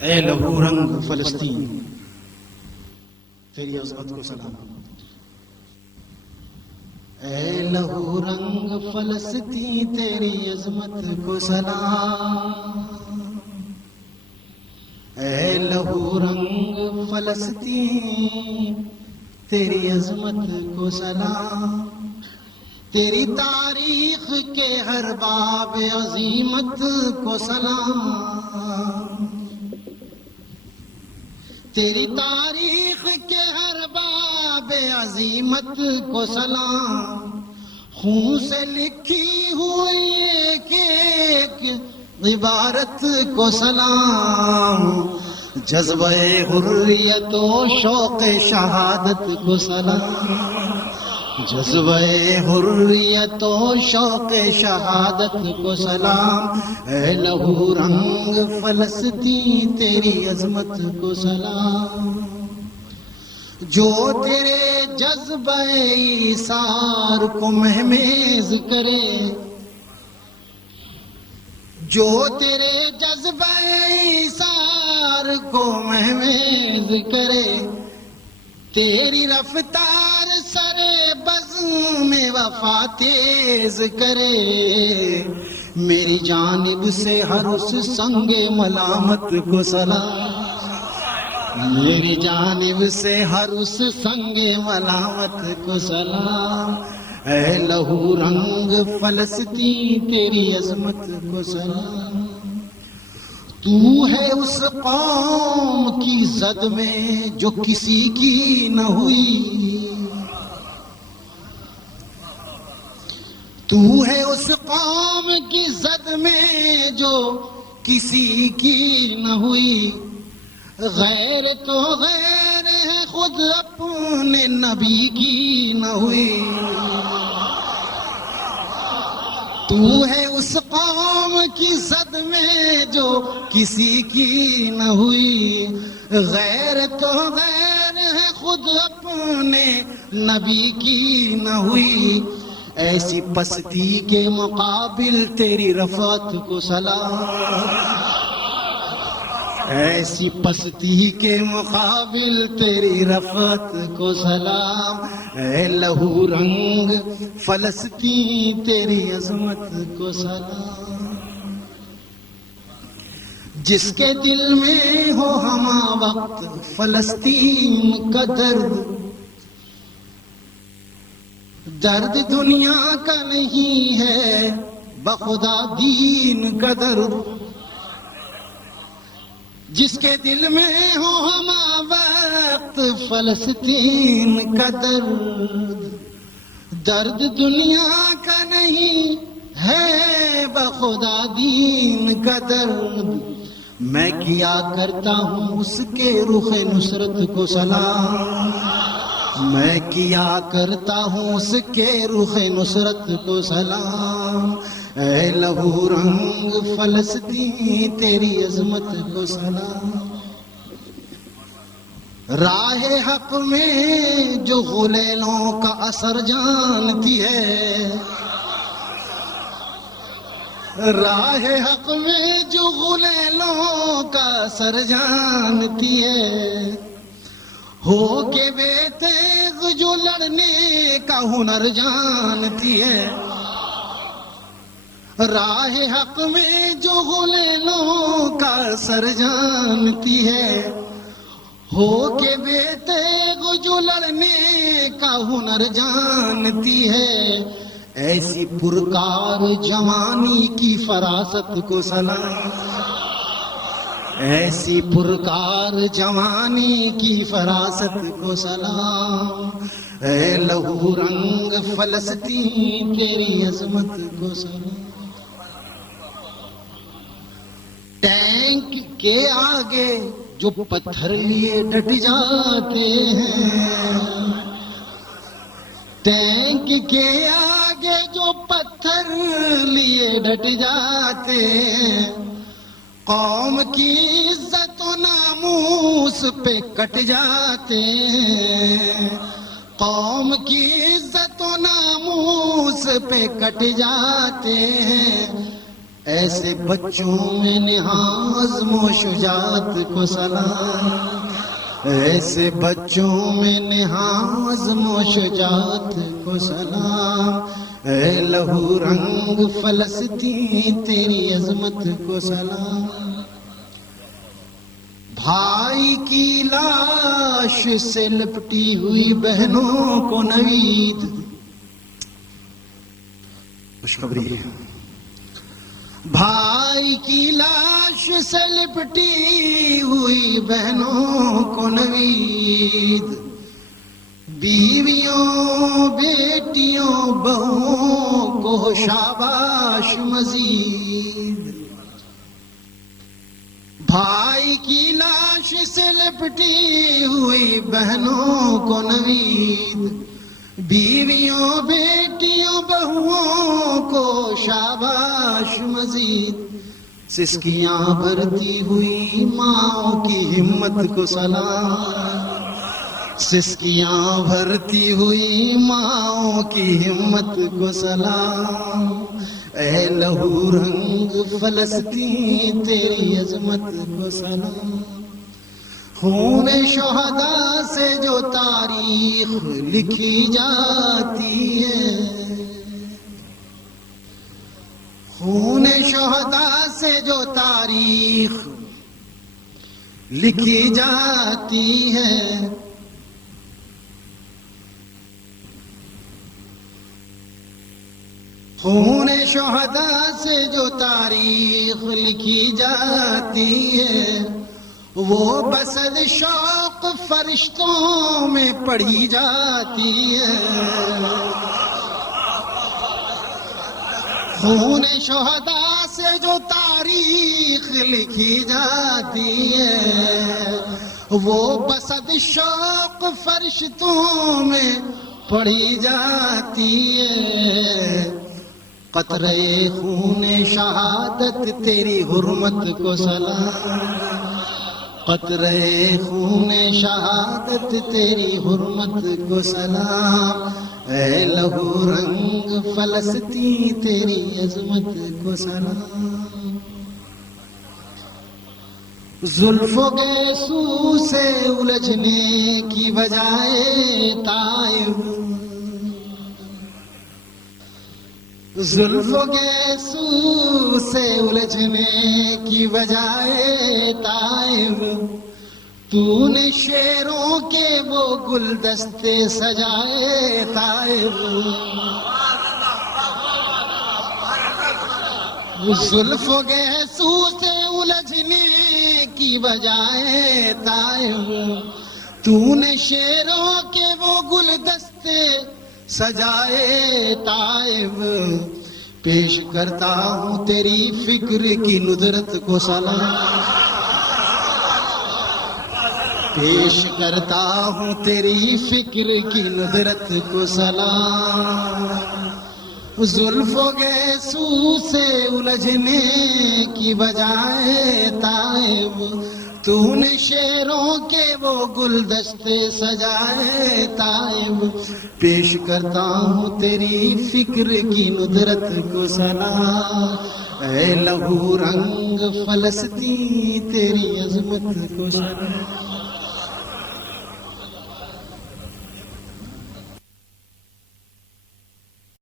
اے لہو رنگ فلسطین تیری عظمت کو سلام. اے لہو رنگ فلسطین تیری عظمت کو سلام. اے لہو رنگ فلسطین تیری عظمت کو سلام. تیری تاریخ کے ہر باب عظیمت کو سلام. تیری تاریخ کے ہر باب عظیمت کو سلام. خون سے لکھی ہوئی ایک ایک عبارت کو سلام. جذبہ حریت و شوق شہادت کو سلام. جذبہ حریت و شوق شہادت کو سلام. اے لہو رنگ فلسطین تیری عظمت کو سلام. جو تیرے جذبہ ایثار کو مہمیز کرے، جو تیرے جذبہ ایثار کو مہمیز کرے، تیری رفتار سر بزم میں وفا تیز کرے. میری جانب سے ہر اس سنگ ملامت کو سلام. میری جانب سے ہر اس سنگ ملامت کو سلام. اے لہو رنگ فلسطین تیری عظمت کو سلام. تو ہے اس قوم کی زد میں جو کسی کی نہ ہوئی. تو ہے اس قوم کی زد میں جو کسی کی نہ ہوئی. غیر تو غیر ہے خود اپنے نبی کی نہ ہوئی. تو ہے اس قوم کی زد میں جو کسی کی نہ ہوئی. غیر تو غیر ہے خود اپنے نبی کی نہ ہوئی. ایسی پستی کے مقابل تیری رفعت کو سلام. ایسی پستی کے مقابل تیری رفعت کو سلام. اے لہو رنگ فلسطین تیری عظمت کو سلام. جس کے دل میں ہو ہما وقت فلسطین کا درد، درد دنیا کا نہیں ہے بخدا دین کا درد. جس کے دل میں ہو ہما وقت فلسطین کا درد، درد دنیا کا نہیں ہے بخدا دین کا درد. میں کیا کرتا ہوں اس کے رخ نصرت کو سلام. میں کیا کرتا ہوں اس کے رخ نصرت کو سلام. اے لہو رنگ فلسطین تیری عظمت کو سلام. راہ حق میں جو غلیلوں کا اثر جانتی ہے، راہ حق میں جو غلیلوں کا اثر جانتی ہے، ہو کے بے تیغ جو لڑنے کا ہنر جانتی ہے. راہ حق میں جو غلیلوں کا سر جانتی ہے، ہو کے بے تیغ جو لڑنے کا ہنر جانتی ہے. ایسی پرکار جوانی کی فراست کو سلام. ایسی پرکار جوانی کی فراست کو سلام. اے لہو رنگ فلسطین تیری عظمت کو سلام. ٹینک کے آگے جو پتھر لیے ڈٹ جاتے ہیں، ٹینک کے آگے جو پتھر لیے ڈٹ جاتے ہیں، قوم کی عزت و ناموس پہ کٹ جاتے ہیں. قوم کی عزت و ناموس پہ کٹ جاتے ہیں. ایسے بچوں میں نہازم و شجاعت کو سلام، ایسے بچوں میں نہازم و شجاعت کو سلام، اے لہو رنگ فلسطین تیری عظمت کو سلام۔ بھائی کی لاش سے لپٹی ہوئی بہنوں کو نوید، خوشخبری ہے، بھائی کی لاش سے لپٹی ہوئی بہنوں کو نوید، بیویوں بیٹیوں بہوؤں کو شاباش مزید۔ بھائی کی لاش سے لپٹی ہوئی بہنوں کو نوید، بیویوں بیٹیوں بہوؤں کو شاباش مزید۔ سسکیاں بھرتی ہوئی ماں کی ہمت کو سلام، سسکیاں بھرتی ہوئی ماں کی ہمت کو سلام، اے لہو رنگ فلسطین تیری عظمت کو سلام۔ خون شہداء سے جو تاریخ لکھی جاتی ہے، خون شہداء سے جو تاریخ لکھی جاتی ہے، خون شہداء سے جو تاریخ لکھی جاتی ہے، وہ بسد شوق فرشتوں میں پڑھی جاتی ہے۔ خون شہداء سے جو تاریخ لکھی جاتی ہے، وہ بسد شوق فرشتوں میں پڑھی جاتی ہے۔ قطرے خون شہادت تیری حرمت کو سلام، قطرے خون شہادت تیری حرمت کو سلام، اے لہو رنگ فلسطین تیری عظمت کو سلام۔ زلف و گیسو سے الجھنے کی بجائے طائب، زلف و گیسو سے الجھنے کی بجائے طائب، تو نے شیروں کے وہ گلدستے سجائے طائب۔ زلف و گیسو سے الجھنے کی بجائے طائب، تو نے شیروں کے وہ گلدستے سجائے طائب۔ پیش کرتا ہوں تیری فکر کی ندرت کو سلام، پیش کرتا ہوں تیری فکر کی ندرت کو سلام۔ زلف و گیسو سے الجھنے کی بجائے طائب، تو نے شیروں کے وہ گلدستے سجائے طائب۔ پیش کرتا ہوں تیری فکر کی ندرت کو سلام، اے لہو رنگ فلسطین تیری عظمت کو سلام۔